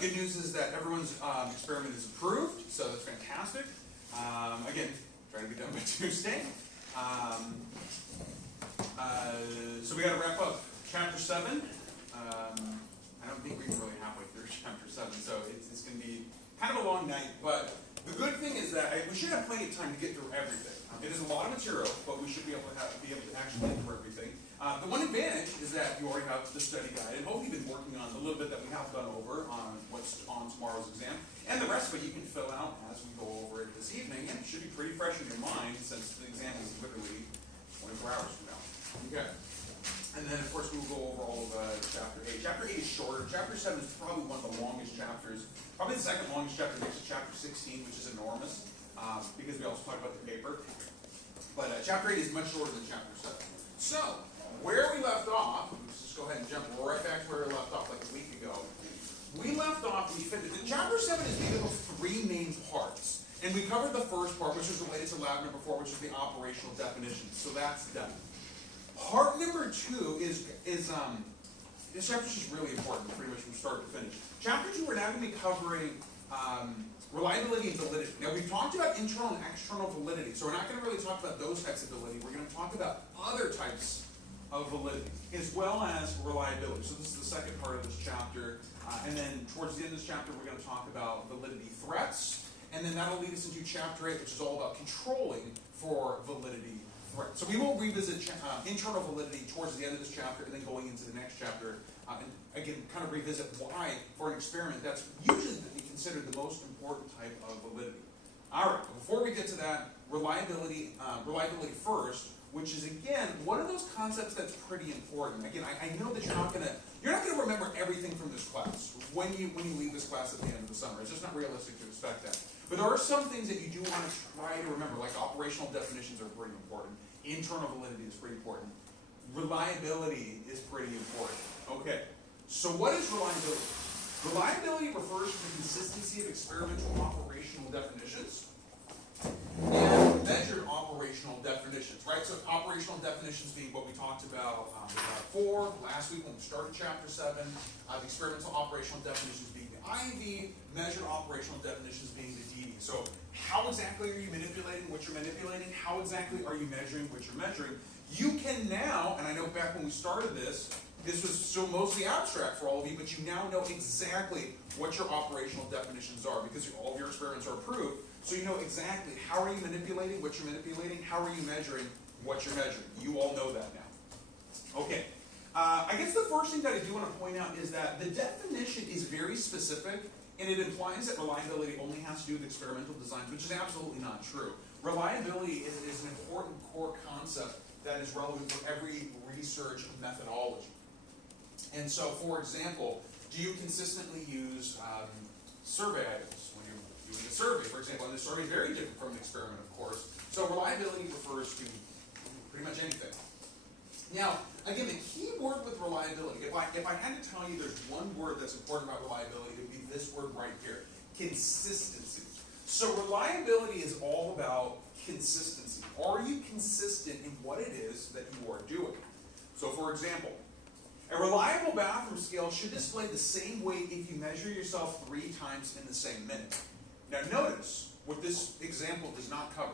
Good news is that everyone's experiment is approved, so that's fantastic. Again, try to be done by Tuesday. So we got to wrap up chapter 7. I don't think we're really halfway through chapter 7, so it's going to be kind of a long night. But the good thing is that we should have plenty of time to get through everything. It is a lot of material, but we should be able to actually get through everything. The one advantage is that you already have the study guide, and hopefully you've been working on a little bit that we have gone over on what's on tomorrow's exam. And the rest of it you can fill out as we go over it this evening, and it should be pretty fresh in your mind since the exam is literally 24 hours from now. Okay. And then, of course, we'll go over all of Chapter 8. Chapter 8 is shorter. Chapter 7 is probably one of the longest chapters. Probably the second longest chapter next to Chapter 16, which is enormous, because we also talk about the paper. But Chapter 8 is much shorter than Chapter 7. So, where we left off, let's just go ahead and jump right back to where we left off like a week ago. We left off, Chapter 7 is made up of 3 main parts. And we covered the first part, which was related to lab number 4, which is the operational definitions. So that's done. Part number 2 is this chapter is just really important, pretty much from start to finish. Chapter 2, we're now going to be covering reliability and validity. Now, we've talked about internal and external validity, so we're not going to really talk about those types of validity. We're going to talk about other types of validity, as well as reliability. So this is the second part of this chapter. And then towards the end of this chapter, we're going to talk about validity threats. And then that'll lead us into chapter 8, which is all about controlling for validity threats. So we will revisit internal validity towards the end of this chapter, and then going into the next chapter, and again, kind of revisit why, for an experiment, that's usually considered the most important type of validity. All right, before we get to that, reliability first, which is, again, one of those concepts that's pretty important. Again, I know that you're not going to remember everything from this class when you leave this class at the end of the summer. It's just not realistic to expect that. But there are some things that you do want to try to remember, like operational definitions are pretty important. Internal validity is pretty important. Reliability is pretty important. Okay, so what is reliability? Reliability refers to the consistency of experimental operational definitions and measured operational definitions, right? So operational definitions being what we talked about before, last week when we started chapter 7, the experimental operational definitions being the IV, measured operational definitions being the DD. So how exactly are you manipulating what you're manipulating? How exactly are you measuring what you're measuring? You can now, and I know back when we started this was still mostly abstract for all of you, but you now know exactly what your operational definitions are because all of your experiments are approved. So you know exactly how are you manipulating what you're manipulating, how are you measuring what you're measuring. You all know that now. Okay. I guess the first thing that I do want to point out is that the definition is very specific, and it implies that reliability only has to do with experimental designs, which is absolutely not true. Reliability is an important core concept that is relevant for every research methodology. And so, for example, do you consistently use survey items when you're doing a survey, for example? And the survey is very different from an experiment, of course. So reliability refers to pretty much anything. Now, again, the key word with reliability, if I had to tell you there's one word that's important about reliability, it would be this word right here, consistency. So reliability is all about consistency. Are you consistent in what it is that you are doing? So, for example, a reliable bathroom scale should display the same weight if you measure yourself 3 times in the same minute. Now notice what this example does not cover.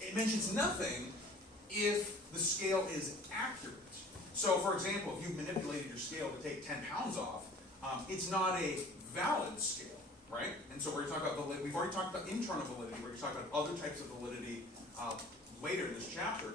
It mentions nothing if the scale is accurate. So for example, if you've manipulated your scale to take 10 pounds off, it's not a valid scale, right? And so we're going to talk about validity. We've already talked about internal validity. We're going to talk about other types of validity later in this chapter.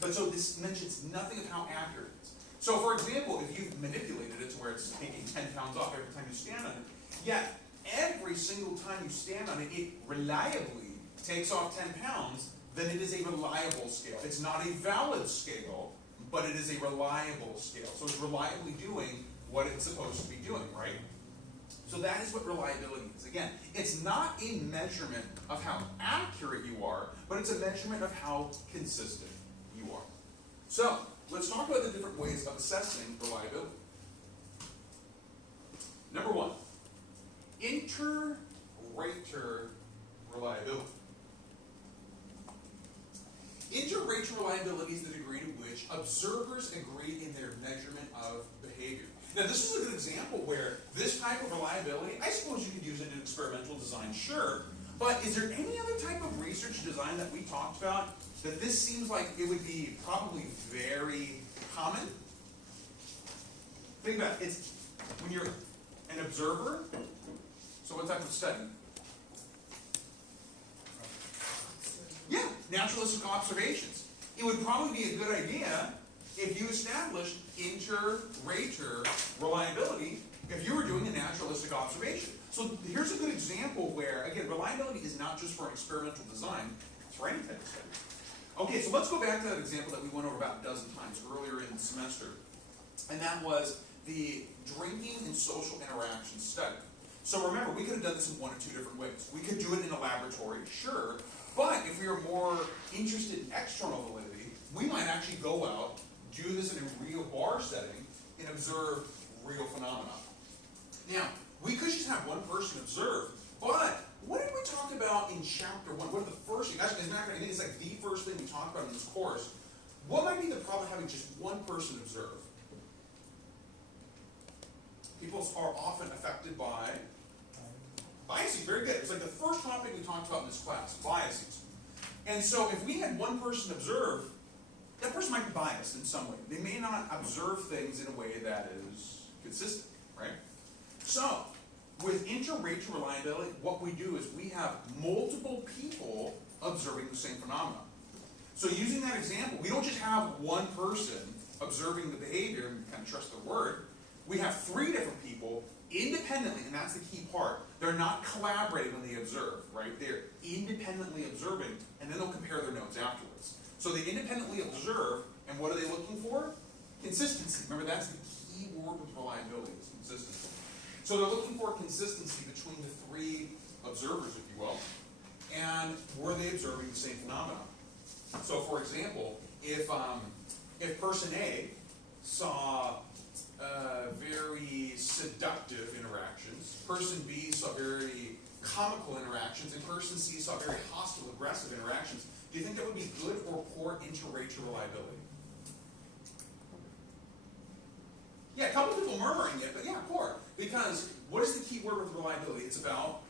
But so this mentions nothing of how accurate it is. So for example, if you've manipulated it to where it's taking 10 pounds off every time you stand on it, yet every single time you stand on it, it reliably takes off 10 pounds, then it is a reliable scale. It's not a valid scale, but it is a reliable scale. So it's reliably doing what it's supposed to be doing, right? So that is what reliability is. Again, it's not a measurement of how accurate you are, but it's a measurement of how consistent you are. So, let's talk about the different ways of assessing reliability. Number 1, inter-rater reliability. Inter-rater reliability is the degree to which observers agree in their measurement of behavior. Now this is a good example where this type of reliability, I suppose you could use it in experimental design, sure, but is there any other type of research design that we talked about that this seems like it would be probably very common? Think about it. It's when you're an observer, so what type of study? Yeah, naturalistic observations. It would probably be a good idea if you established inter-rater reliability if you were doing a naturalistic observation. So here's a good example where, again, reliability is not just for experimental design, it's for any type of study. Okay, so let's go back to that example that we went over about a dozen times earlier in the semester. And that was the drinking and social interaction study. So remember, we could have done this in one or two different ways. We could do it in a laboratory, sure, but if we are more interested in external validity, we might actually go out, do this in a real bar setting, and observe real phenomena. Now, we could just have one person observe, but what did we talk about in chapter 1? What are the first things? Actually, I think it's like the first thing we talked about in this course. What might be the problem having just one person observe? People are often affected by biases. Very good. It's like the first topic we talked about in this class, biases. And so if we had one person observe, that person might be biased in some way. They may not observe things in a way that is consistent, right? So, with inter-rater reliability, what we do is we have multiple people observing the same phenomena. So using that example, we don't just have one person observing the behavior and kind of trust their word. We have 3 different people independently, and that's the key part. They're not collaborating when they observe, right? They're independently observing, and then they'll compare their notes afterwards. So they independently observe, and what are they looking for? Consistency. Remember, that's the key word with reliability, is consistency. So they're looking for consistency between the 3 observers, if you will, and were they observing the same phenomena? So for example, if person A saw very seductive interactions, person B saw very comical interactions, and person C saw very hostile, aggressive interactions, do you think that would be good or poor inter-rater reliability? Yeah, a couple people murmuring it, but yeah, poor. Because what is the key word with reliability? It's about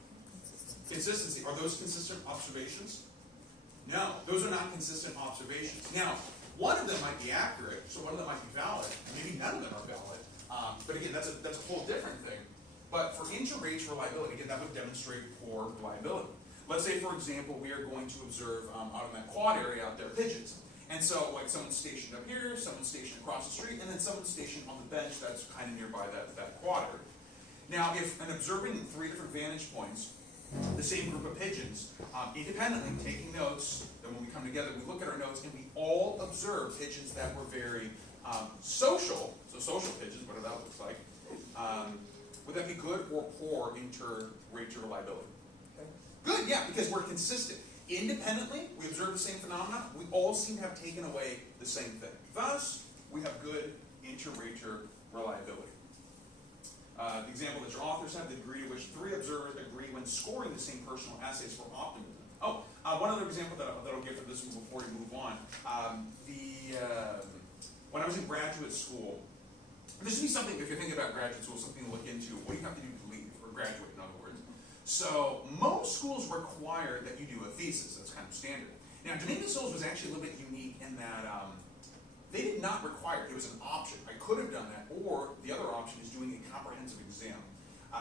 consistency. Are those consistent observations? No, those are not consistent observations. Now, one of them might be accurate, so one of them might be valid, and maybe none of them are valid. But again, that's a whole different thing. But for inter-rater reliability, again, that would demonstrate poor reliability. Let's say, for example, we are going to observe out in that quad area out there pigeons. And so, like, someone's stationed up here, someone's stationed across the street, and then someone's stationed on the bench that's kind of nearby that quad area. Now, if an observing 3 different vantage points, the same group of pigeons, independently taking notes, then when we come together, we look at our notes, and we all observe pigeons that were very social, so social pigeons, whatever that looks like, would that be good or poor inter-rater reliability? Okay. Good, yeah, because we're consistent. Independently, we observe the same phenomena. We all seem to have taken away the same thing. Thus, we have good inter-rater reliability. The example that your authors have, the degree to which 3 observers agree when scoring the same personal essays for optimism. Oh, one other example that I'll give for this one before we move on. When I was in graduate school, this would be something, if you're thinking about graduate school, something to look into. What do you have to do to leave, or graduate, in other words? So, most schools require that you do a thesis. That's kind of standard. Now, Dominguez Hills was actually a little bit unique in that they did not require it. It was an option. I could have done that, or the other option is doing a comprehensive exam.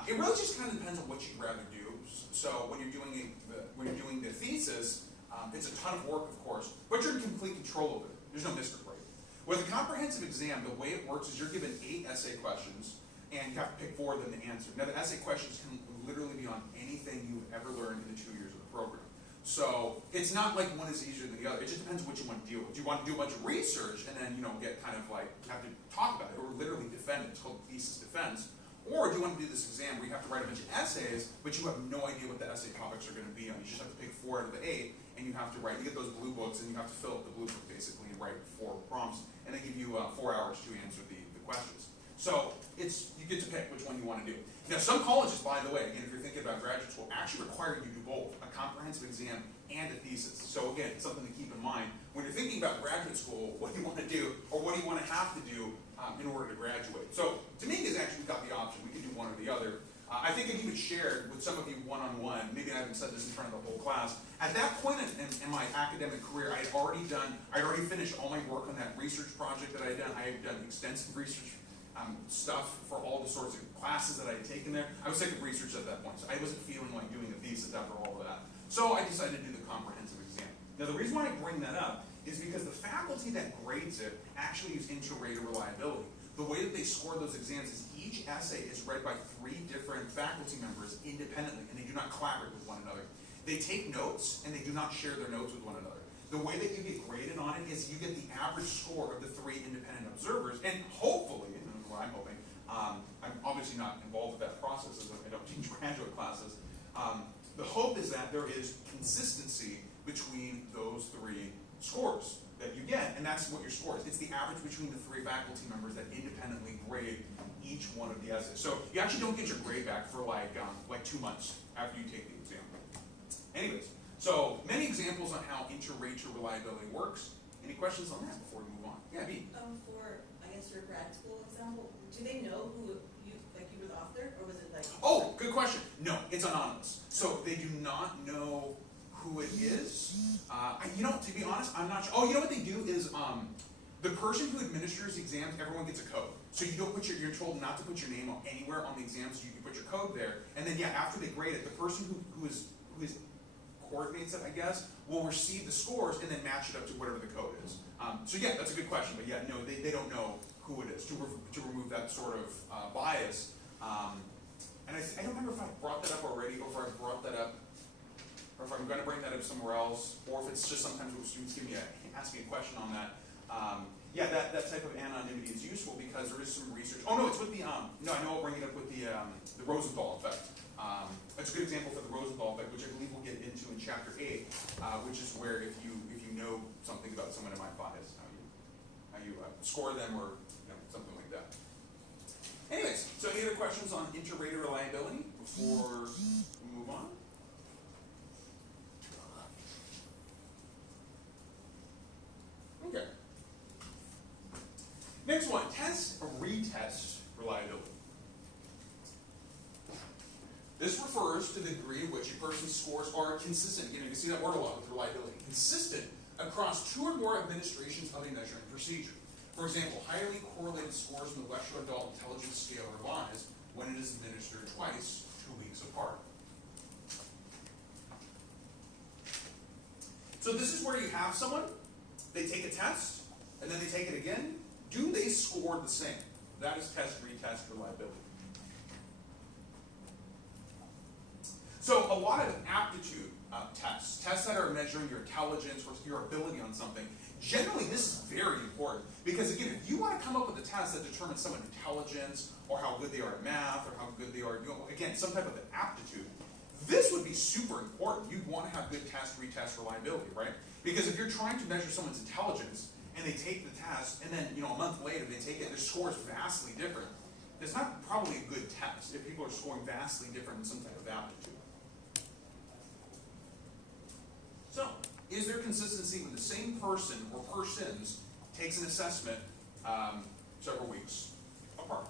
It really just kind of depends on what you'd rather do. So, when you're doing the thesis, it's a ton of work, of course, but you're in complete control of it. There's no mystery, right? With a comprehensive exam, the way it works is you're given 8 essay questions, and you have to pick 4 of them to answer. Now, the essay questions can literally be on anything you've ever learned in the 2 years of the program. So it's not like one is easier than the other. It just depends what you want to deal with. Do you want to do a bunch of research and then, get kind of like, have to talk about it, or literally defend it? It's called thesis defense. Or do you want to do this exam where you have to write a bunch of essays, but you have no idea what the essay topics are going to be on? You just have to pick 4 out of the 8, and you have to write. You get those blue books, and you have to fill up the blue book, basically, and write 4 prompts, and they give you 4 hours to answer the questions. So you get to pick which one you want to do. Now, some colleges, by the way, again, if you're thinking about graduate school, actually require you to do both, a comprehensive exam and a thesis. So again, something to keep in mind. When you're thinking about graduate school, what do you want to do, or what do you want to have to do, in order to graduate. So Tamika's actually got the option. We can do one or the other. I think I've even shared with some of you one-on-one, maybe I haven't said this in front of the whole class. At that point in my academic career, I'd already finished all my work on that research project that I had done. I had done extensive research stuff for all the sorts of classes that I had taken there. I was sick of research at that point, so I wasn't feeling like doing a thesis after all of that. So I decided to do the comprehensive exam. Now the reason why I bring that up is because the faculty that grades it actually use inter-rater reliability. The way that they score those exams is each essay is read by 3 different faculty members independently, and they do not collaborate with one another. They take notes, and they do not share their notes with one another. The way that you get graded on it is you get the average score of the 3 independent observers, and hopefully, and this is what I'm hoping, I'm obviously not involved with that process as I don't teach graduate classes. The hope is that there is consistency between those 3 scores that you get, and that's what your score is. It's the average between the 3 faculty members that independently grade each one of the essays. So you actually don't get your grade back for like 2 months after you take the exam. Anyways, so many examples on how inter-rater reliability works. Any questions on that before we move on? Yeah, B. For, I guess, your grad school example, do they know who you were the author, or was it like? Oh, good question. No, it's anonymous. So they do not know who it is. To be honest, I'm not sure. Oh, you know what they do is the person who administers the exams, everyone gets a code. So you don't put you're told not to put your name anywhere on the exam, so you can put your code there. And then after they grade it, the person who coordinates it, I guess, will receive the scores and then match it up to whatever the code is. So that's a good question. But no, they don't know who it is to remove that sort of bias. And I don't remember if I brought that up already, or if I brought that up, or if I'm going to bring that up somewhere else, or if it's just sometimes when students ask me a question on that. That type of anonymity is useful because there is some research. Oh no, it's with the I know I'll bring it up with the Rosenthal effect. It's a good example for the Rosenthal effect, which I believe we'll get into in chapter 8, which is where if you know something about someone in my bias, how you score them or something like that. Anyways, so any other questions on inter-rater reliability before we move on? Okay. Next one, test or retest reliability. This refers to the degree in which a person's scores are consistent. You can see that word a lot with reliability. Consistent across 2 or more administrations of a measuring procedure. For example, highly correlated scores in the Western Adult Intelligence Scale revised when it is administered twice, 2 weeks apart. So this is where you have someone, they take a test, and then they take it again. Do they score the same? That is test-retest reliability. So a lot of aptitude tests that are measuring your intelligence or your ability on something, generally this is very important because again, if you want to come up with a test that determines someone's intelligence or how good they are at math or how good they are, again, some type of aptitude, this would be super important. You'd want to have good test-retest reliability, right? Because if you're trying to measure someone's intelligence and they take the test and then a month later they take it and their score is vastly different, it's not probably a good test if people are scoring vastly different in some type of aptitude. So, is there consistency when the same person or persons takes an assessment several weeks apart?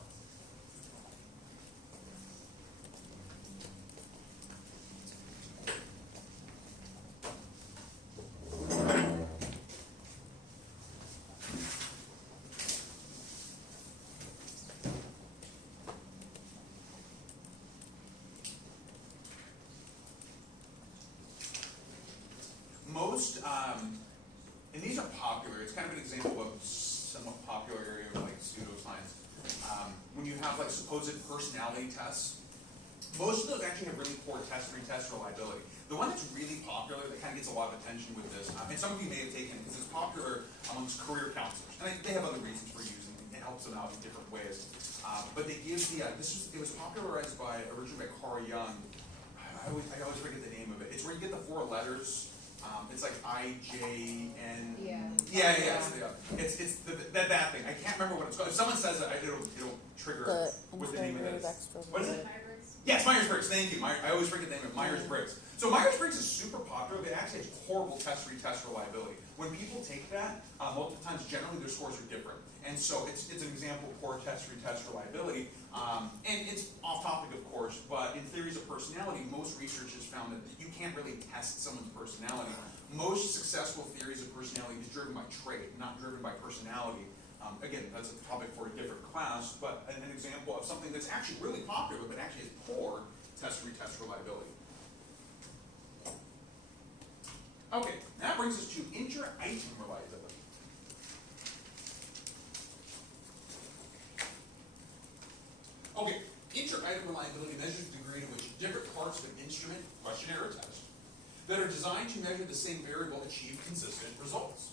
Most, and these are popular, it's kind of an example of somewhat popular area of like pseudoscience. When you have like supposed personality tests, most of those actually have really poor test-retest reliability. The one that's really popular, that kind of gets a lot of attention with this, and some of you may have taken it because it's popular amongst career counselors, and they have other reasons for using it. It helps them out in different ways. But they give the, it was popularized originally by Carl Jung. I always forget the name of it. It's where you get the 4 letters It's like IJN. Yeah. Yeah. It's that thing. I can't remember what it's called. If someone says it, it'll trigger what the name of it is. What is it? Yes, Myers-Briggs, thank you. I always forget the name of it, Myers-Briggs. So Myers-Briggs is super popular, but it actually has horrible test-retest reliability. When people take that, multiple times, generally their scores are different. And so it's an example of poor test-retest reliability. And it's off topic, of course, but in theories of personality, most research has found that you can't really test someone's personality. Most successful theories of personality is driven by trait, not driven by personality. Again, that's a topic for a different class, but an example of something that's actually really popular, but actually has poor test-retest reliability. Okay, that brings us to inter-item reliability. Okay, inter-item reliability measures the degree to which different parts of an instrument, questionnaire, or test that are designed to measure the same variable achieve consistent results.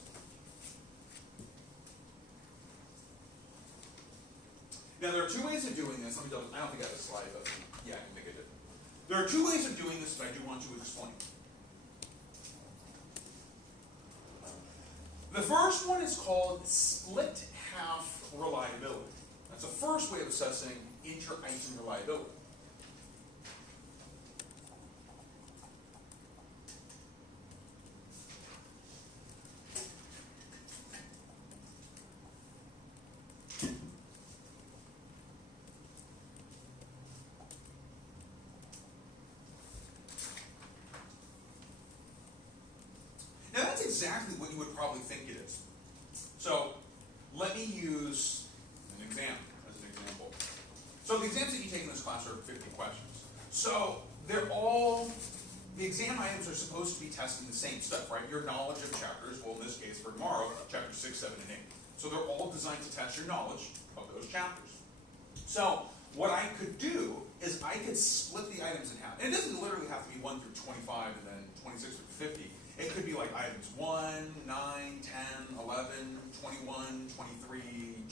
Now, there are two ways of doing this. Let me double, I don't think I have a slide, but yeah, I can think I did. There are two ways of doing this that I do want to explain. The first one is called split half reliability. That's the first way of assessing inter-item reliability. Now that's exactly what you would probably think it is. So let me use an exam as an example. So the exams that you take in this class are 50 questions. So they're all, the exam items are supposed to be testing the same stuff, right? Your knowledge of chapters, well in this case for tomorrow, chapters 6, 7, and 8. So they're all designed to test your knowledge of those chapters. So what I could do is I could split the items in half. And it doesn't literally have to be 1 through 25 and then 26 through 50. It could be like items 1, 9, 10, 11, 21, 23,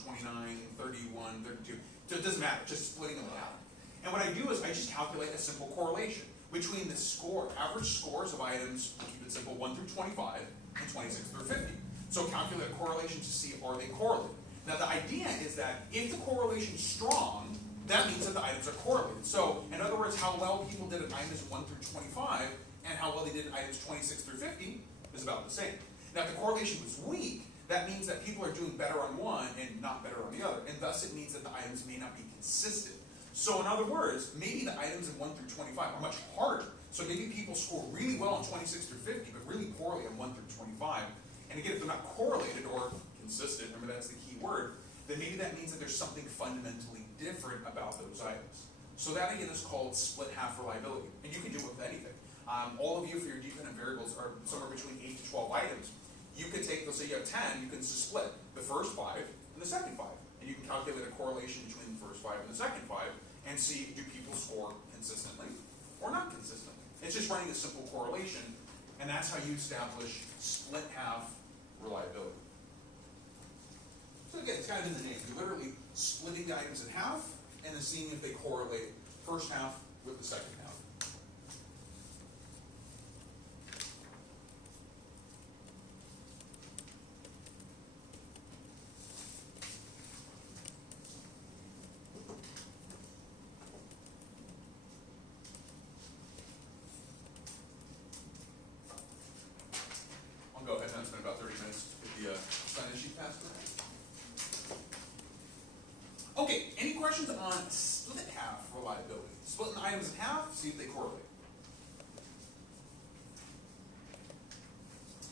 29, 31, 32. So it doesn't matter, just splitting them out. And what I do is I just calculate a simple correlation between the average scores of items, keep it simple, 1 through 25 and 26 through 50. So calculate a correlation to see are they correlated. Now the idea is that if the correlation is strong, that means that the items are correlated. So in other words, how well people did at items 1 through 25 and how well they did in items 26 through 50 is about the same. Now, if the correlation was weak, that means that people are doing better on one and not better on the other, and thus it means that the items may not be consistent. So in other words, maybe the items in 1 through 25 are much harder. So maybe people score really well on 26 through 50, but really poorly on 1 through 25. And again, if they're not correlated or consistent, remember that's the key word, then maybe that means that there's something fundamentally different about those items. So that again is called split half reliability, and you can do it with anything. All of you for your dependent variables are somewhere between 8 to 12 items. You could take, let's say you have 10, you can just split the first 5 and the second 5. And you can calculate a correlation between the first 5 and the second 5 and see do people score consistently or not consistently. It's just running a simple correlation, and that's how you establish split half reliability. So again, it's kind of in the name. You're literally splitting the items in half and then seeing if they correlate first half with the second half. I'll go ahead and spend about 30 minutes with the sign-in sheet passed around. Okay, any questions on split half reliability? Splitting items in half, see if they correlate.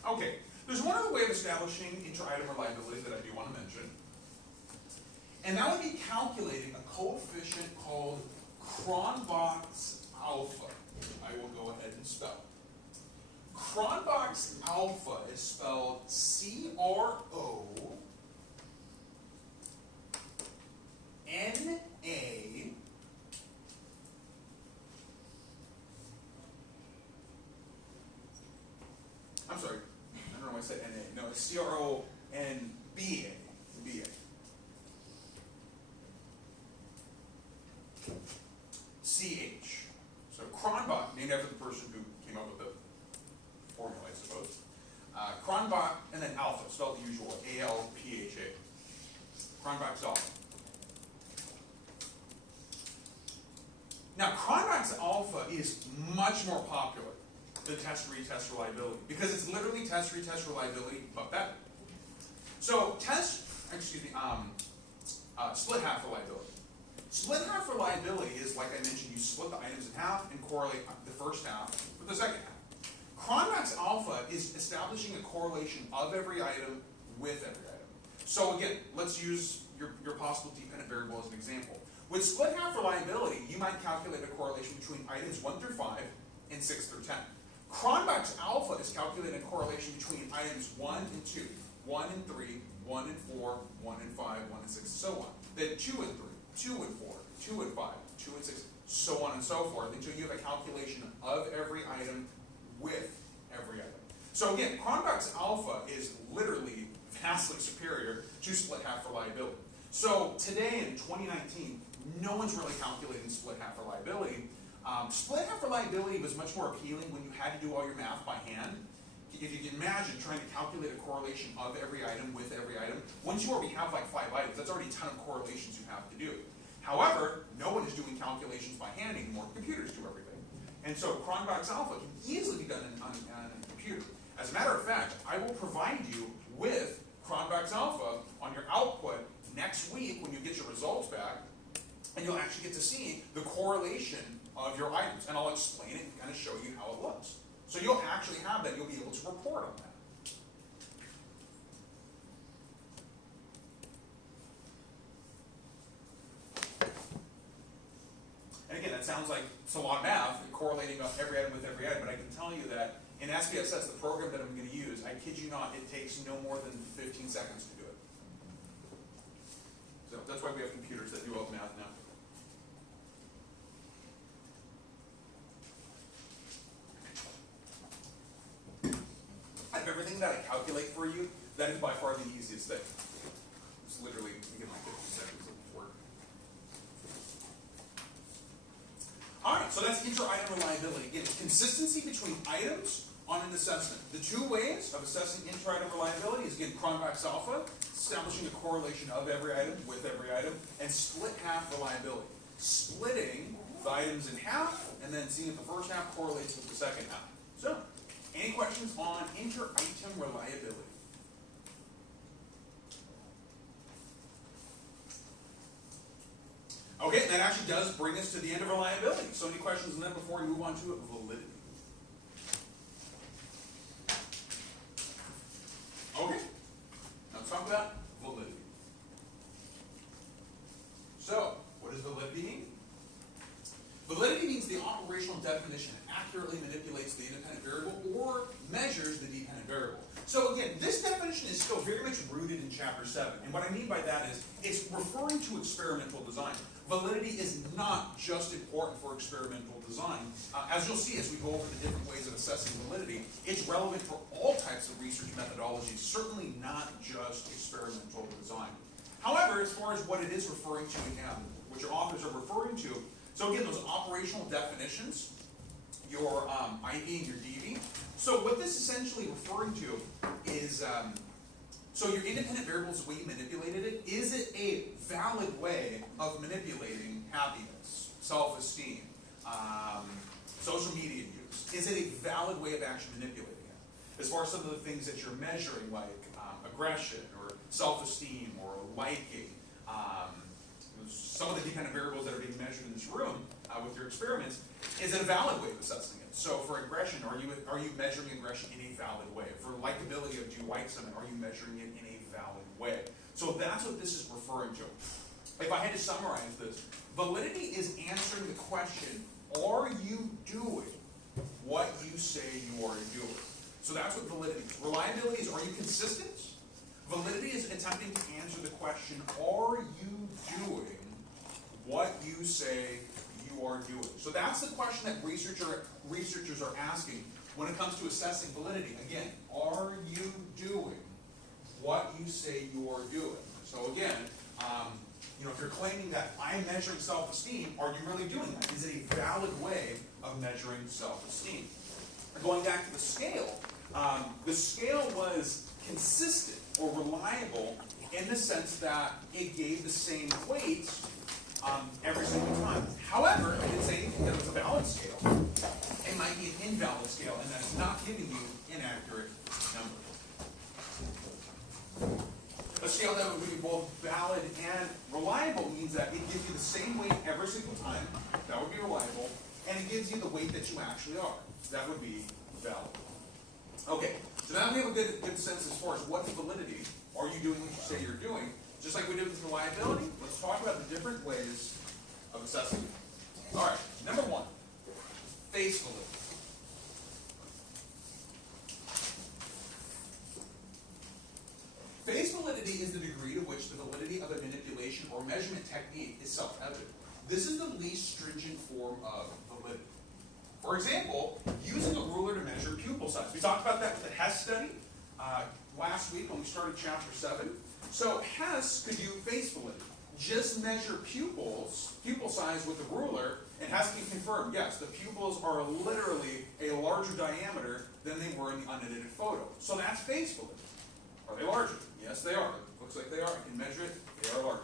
Okay, there's one other way of establishing inter-item reliability that I do want to mention. And that would be calculating a coefficient called Cronbach's alpha, which I will go ahead and spell. Cronbach's alpha is spelled C-R-O-N-A. I'm sorry, I don't know why I said N-A. No, it's C-R-O-N-B-A. B-A. C-H. So Cronbach, named after the person who came up with the formula, I suppose. Cronbach's alpha. Now, Cronbach's alpha is much more popular than test-retest reliability because it's literally test-retest reliability, but better. So, split half reliability. Split half reliability is, like I mentioned, you split the items in half and correlate the first half with the second half. Cronbach's alpha is establishing a correlation of every item with every item. So again, let's use your possible dependent variable as an example. With split half reliability, you might calculate a correlation between items 1 through 5 and 6 through 10. Cronbach's alpha is calculating a correlation between items 1 and 2, 1 and 3, 1 and 4, 1 and 5, 1 and 6, and so on. Then 2 and 3, 2 and 4, 2 and 5, 2 and 6, so on and so forth, until you have a calculation of every item with every item. So again, Cronbach's alpha is literally vastly superior to split half reliability. So today in 2019, no one's really calculating split half reliability. Split half reliability was much more appealing when you had to do all your math by hand. If you can imagine trying to calculate a correlation of every item with every item, once you already have like 5 items, that's already a ton of correlations you have to do. However, no one is doing calculations by hand anymore. Computers do everything. And so Cronbach's alpha can easily be done on a computer. As a matter of fact, I will provide you with Cronbach's alpha on your output next week when you get your results back, and you'll actually get to see the correlation of your items, and I'll explain it and kind of show you how it looks. So you'll actually have that, you'll be able to report on that. And again, that sounds like it's a lot of math, correlating every item with every item, but I can tell you that in SPSS, the program that I'm going to use, I kid you not, it takes no more than 15 seconds to do it. So that's why we have computers that do all the math now. Out of everything that I calculate for you, that is by far the easiest thing. It's literally, you get like 15 seconds of work. Alright, so that's inter-item reliability. Again, consistency between items on an assessment. The 2 ways of assessing inter-item reliability is, again, Cronbach's alpha, establishing a correlation of every item with every item, and split half reliability. Splitting the items in half, and then seeing if the first half correlates with the second half. So, any questions on inter-item reliability? Okay, that actually does bring us to the end of reliability. So any questions on that before we move on to validity? Okay, now let's talk about validity. So, what does validity mean? Validity means the operational definition accurately manipulates the independent variable or measures the dependent variable. So again, this definition is still very much rooted in Chapter 7. And what I mean by that is, it's referring to experimental design. Validity is not just important for experimental design. As you'll see as we go over the different ways of assessing validity, it's relevant for all types of research methodologies, certainly not just experimental design. However, as far as what it is referring to again, what your authors are referring to, so again, those operational definitions, your IV and your DV. So what this is essentially referring to is, so your independent variables, the way you manipulated it, is it a valid way of manipulating happiness, self-esteem, social media use? Is it a valid way of actually manipulating it? As far as some of the things that you're measuring, like aggression or self-esteem or liking, some of the dependent variables that are being measured in this room with your experiments, is it a valid way of assessing it? So for aggression, are you measuring aggression in a valid way? For likability, do you like someone, are you measuring it in a valid way? So that's what this is referring to. If I had to summarize this, validity is answering the question, are you doing what you say you are doing? So that's what validity is. Reliability is, are you consistent? Validity is attempting to answer the question, are you doing what you say you are doing? So that's the question that researchers are asking when it comes to assessing validity. Again, are you doing what you say you are doing? So again, if you're claiming that I'm measuring self-esteem, are you really doing that? Is it a valid way of measuring self-esteem? Going back to the scale was consistent or reliable in the sense that it gave the same weight every single time. However, I didn't say anything that it was a valid scale. It might be an invalid scale, and that's not giving you inaccurate numbers. A scale that would be both valid and reliable means that it gives you the same weight every single time. That would be reliable. And it gives you the weight that you actually are. That would be valid. Okay, so now we have a good sense as far as what's validity. Are you doing what you say you're doing? Just like we did with reliability, let's talk about the different ways of assessing it. All right, number one, face validity. Face validity is the degree to which the validity of a manipulation or measurement technique is self-evident. This is the least stringent form of validity. For example, using a ruler to measure pupil size. We talked about that with the Hess study last week when we started chapter 7. So Hess could do face validity. Just measure pupil size with the ruler, and Hess can confirm, yes, the pupils are literally a larger diameter than they were in the unedited photo. So that's face validity. Are they larger? Yes, they are. It looks like they are. I can measure it. They are larger.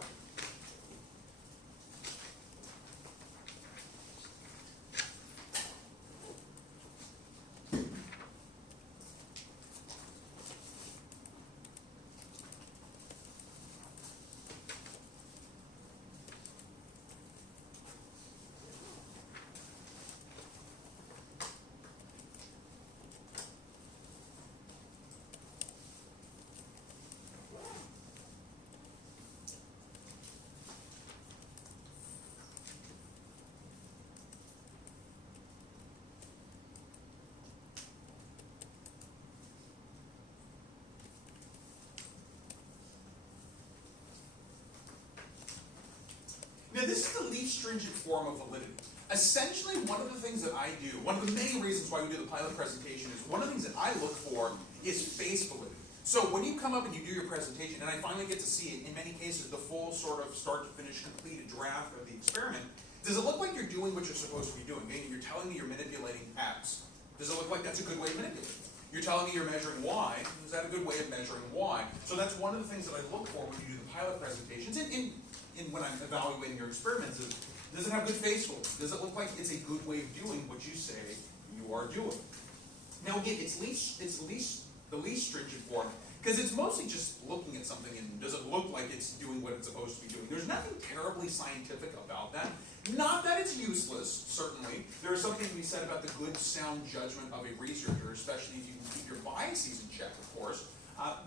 Now, this is the least stringent form of validity. Essentially, one of the things that I do, one of the main reasons why we do the pilot presentation is one of the things that I look for is face validity. So when you come up and you do your presentation, and I finally get to see, in many cases, the full sort of start to finish completed draft of the experiment, does it look like you're doing what you're supposed to be doing? Meaning you're telling me you're manipulating X. Does it look like that's a good way of manipulating? You're telling me you're measuring Y. Is that a good way of measuring Y? So that's one of the things that I look for when you do the pilot presentations. And when I'm evaluating your experiments, is does it have good face validity? Does it look like it's a good way of doing what you say you are doing? Now again, it's the least stringent form, because it's mostly just looking at something and does it look like it's doing what it's supposed to be doing. There's nothing terribly scientific about that. Not that it's useless, certainly. There is something to be said about the good, sound judgment of a researcher, especially if you can keep your biases in check, of course.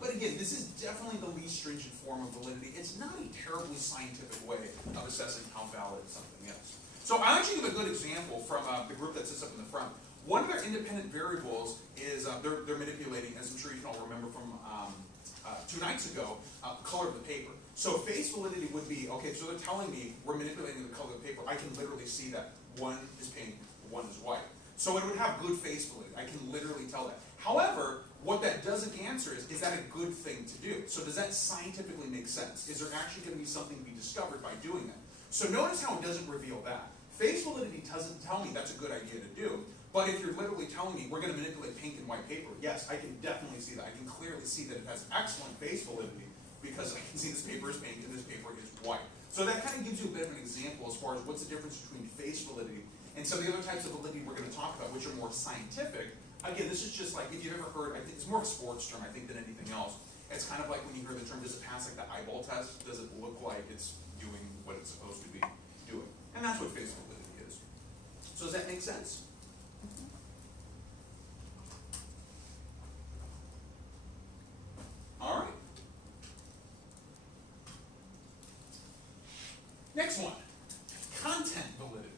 But again, this is definitely the least stringent form of validity. It's not a terribly scientific way of assessing how valid something is. So I'll actually give a good example from the group that sits up in the front. One of their independent variables is they're manipulating, as I'm sure you can all remember from 2 nights ago, color of the paper. So face validity would be, okay, so they're telling me we're manipulating the color of the paper. I can literally see that one is pink, one is white. So it would have good face validity. I can literally tell that. However, what that doesn't answer is that a good thing to do? So does that scientifically make sense? Is there actually going to be something to be discovered by doing that? So notice how it doesn't reveal that. Face validity doesn't tell me that's a good idea to do, but if you're literally telling me we're going to manipulate pink and white paper, yes, I can definitely see that. I can clearly see that it has excellent face validity because I can see this paper is pink and this paper is white. So that kind of gives you a bit of an example as far as what's the difference between face validity and some of the other types of validity we're going to talk about, which are more scientific. Again, this is just like, if you've ever heard, I think it's more of a sports term, I think, than anything else. It's kind of like when you hear the term, does it pass like the eyeball test? Does it look like it's doing what it's supposed to be doing? And that's what face validity is. So does that make sense? All right. Next one, content validity.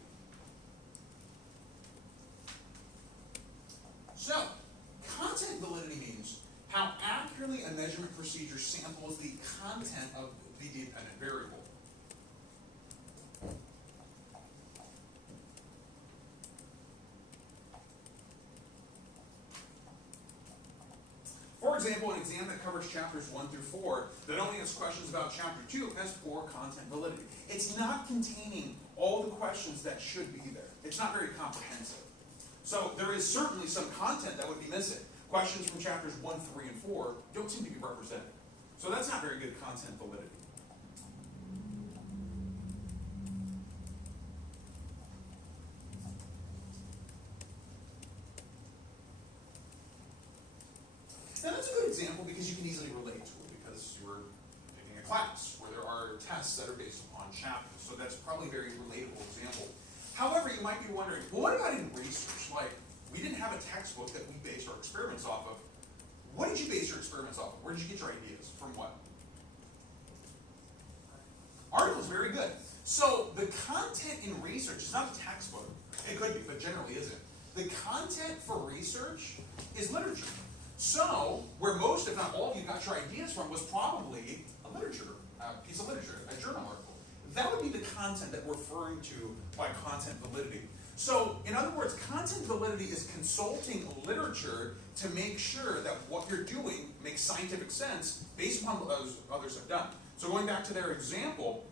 So, content validity means how accurately a measurement procedure samples the content of the dependent variable. For example, an exam that covers chapters 1 through 4 that only has questions about chapter 2 has poor content validity. It's not containing all the questions that should be there. It's not very comprehensive. So there is certainly some content that would be missing. Questions from chapters 1, 3, and 4 don't seem to be represented. So that's not very good content validity. Now that's a good example because you can easily relate to it because you're taking a class where there are tests that are based upon chapters. So that's probably a very relatable example. However, you might be wondering, well, what about in research? Like, we didn't have a textbook that we based our experiments off of. What did you base your experiments off of? Where did you get your ideas? From what? Articles, very good. So the content in research is not a textbook. It could be, but generally isn't. The content for research is literature. So, where most, if not all of you got your ideas from was probably a piece of literature, a journal article. That would be the content that we're referring to by content validity. So, in other words, content validity is consulting literature to make sure that what you're doing makes scientific sense based upon what others have done. So going back to their example,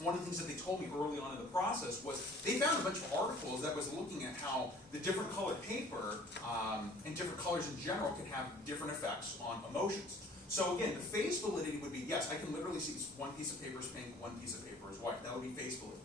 one of the things that they told me early on in the process was they found a bunch of articles that was looking at how the different colored paper and different colors in general can have different effects on emotions. So again, the face validity would be, yes, I can literally see one piece of paper is pink, one piece of paper is white. That would be face validity.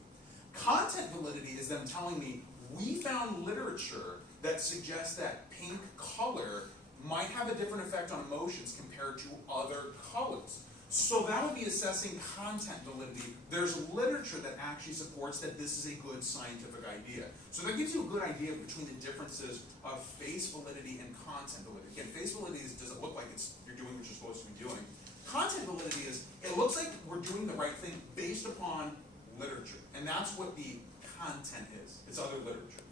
Content validity is them telling me, we found literature that suggests that pink color might have a different effect on emotions compared to other colors. So that would be assessing content validity. There's literature that actually supports that this is a good scientific idea. So that gives you a good idea between the differences of face validity and content validity. Again, face validity is, does it look like you're doing what you're supposed to be doing? Content validity is, it looks like we're doing the right thing based upon literature. And that's what the content is. It's other literature.